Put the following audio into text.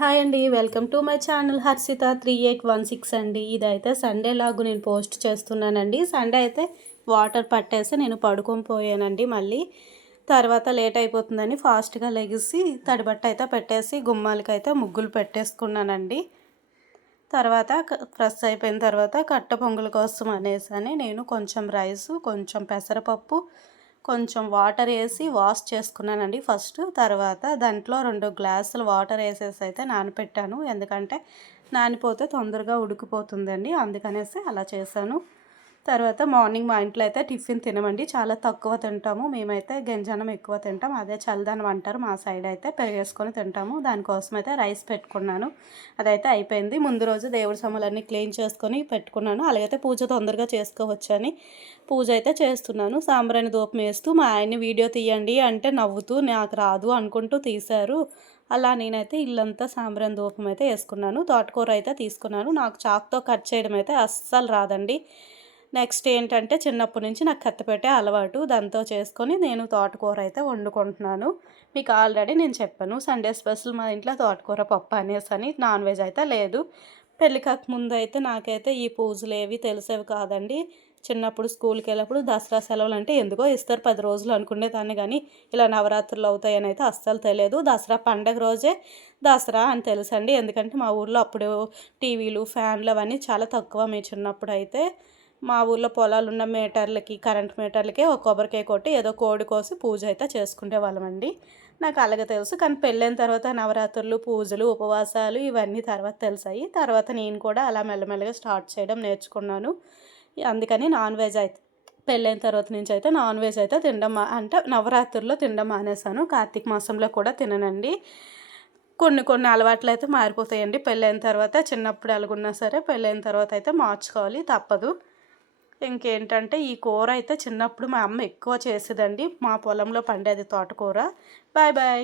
Hi అండి, welcome to my channel Harshita 3816 అండి. ఇదైతే సండే లాగు నేను పోస్ట్ చేస్తున్నానండి. సండే అయితే వాటర్ పట్టేసి నేను పడుకొని పోయానండి. మళ్ళీ తర్వాత లేట్ అయిపోతుందని ఫాస్ట్గా లెగిసి తడిబట్ట అయితే పెట్టేసి గుమ్మాలకైతే ముగ్గులు పెట్టేసుకున్నానండి. తర్వాత ఫ్రెష్ అయిపోయిన తర్వాత కట్ట పొంగల్ కోసం అనేసి నేను కొంచెం రైసు, కొంచెం పెసరపప్పు, కొంచెం వాటర్ వేసి వాష్ చేసుకున్నానండి ఫస్ట్. తర్వాత దాంట్లో 2 గ్లాసులు వాటర్ వేసేసి అయితే నానపెట్టాను. ఎందుకంటే నానిపోతే తొందరగా ఉడికిపోతుందండి, అందుకనేసి అలా చేశాను. తర్వాత మార్నింగ్ మా ఇంట్లో అయితే టిఫిన్ తినమండి, చాలా తక్కువ తింటాము. మేమైతే గంజన్నం ఎక్కువ తింటాం, అదే చల్లదనం అంటారు మా సైడ్. అయితే పెరిగేసుకొని తింటాము. దానికోసం అయితే రైస్ పెట్టుకున్నాను, అదైతే అయిపోయింది. ముందు రోజు దేవుడి సొమ్ములన్నీ క్లీన్ చేసుకొని పెట్టుకున్నాను. అలాగైతే పూజ తొందరగా చేసుకోవచ్చని పూజ అయితే చేస్తున్నాను. సాంబ్రాణి ధూపం వేస్తూ మా ఆయన్ని వీడియో తీయండి అంటే నవ్వుతూ నాకు రాదు అనుకుంటూ తీశారు. అలా నేనైతే ఇల్లంతా సాంబ్రాణి ధూపం అయితే వేసుకున్నాను. తోటకూర అయితే తీసుకున్నాను. నాకు చాక్తో కట్ చేయడం అయితే అస్సలు రాదండి. నెక్స్ట్ ఏంటంటే చిన్నప్పటి నుంచి నాకు కత్తిపెట్టే అలవాటు, దాంతో చేసుకొని నేను తోటకూర అయితే వండుకుంటున్నాను. మీకు ఆల్రెడీ నేను చెప్పాను సండే స్పెషల్ మా ఇంట్లో తోటకూర పప్పు అనేసి. నాన్ వెజ్ అయితే లేదు. పెళ్ళి కాకముందు అయితే నాకైతే ఈ పూజలు ఏవి తెలిసేవి కాదండి. చిన్నప్పుడు స్కూల్కి వెళ్ళినప్పుడు దసరా సెలవులు అంటే ఎందుకో ఇస్తారు 10 రోజులు అనుకునేదాన్ని, కానీ ఇలా నవరాత్రులు అవుతాయని అయితే అస్సలు తెలియదు. దసరా పండగ రోజే దసరా అని తెలుసండి, ఎందుకంటే మా ఊర్లో అప్పుడు టీవీలు, ఫ్యాన్లు అవన్నీ చాలా తక్కువ. మీ చిన్నప్పుడు అయితే మా ఊర్లో పొలాలు ఉన్న మీటర్లకి, కరెంట్ మీటర్లకే ఒక కొబ్బరికాయ కొట్టి ఏదో కోడి కోసి పూజ అయితే చేసుకునే వాళ్ళమండి. నాకు అలాగే తెలుసు. కానీ పెళ్ళైన తర్వాత నవరాత్రులు, పూజలు, ఉపవాసాలు ఇవన్నీ తర్వాత తెలిసాయి. తర్వాత నేను కూడా అలా మెల్లమెల్లగా స్టార్ట్ చేయడం నేర్చుకున్నాను. అందుకని నాన్ వెజ్ అయితే పెళ్ళైన తర్వాత నుంచి అయితే నాన్ వెజ్ అయితే తినడం అంటే నవరాత్రుల్లో తినడం మానేశాను. కార్తీక మాసంలో కూడా తిననండి. కొన్ని కొన్ని అలవాట్లు అయితే మారిపోతాయండి పెళ్ళైన తర్వాత. చిన్నప్పుడు ఎలాగున్నా సరే పెళ్ళైన తర్వాత అయితే మార్చుకోవాలి, తప్పదు. ఇంకేంటంటే ఈ కూర అయితే చిన్నప్పుడు మా అమ్మ ఎక్కువ చేసేదండి. మా పొలంలో పండేది తోటకూర. Bye bye.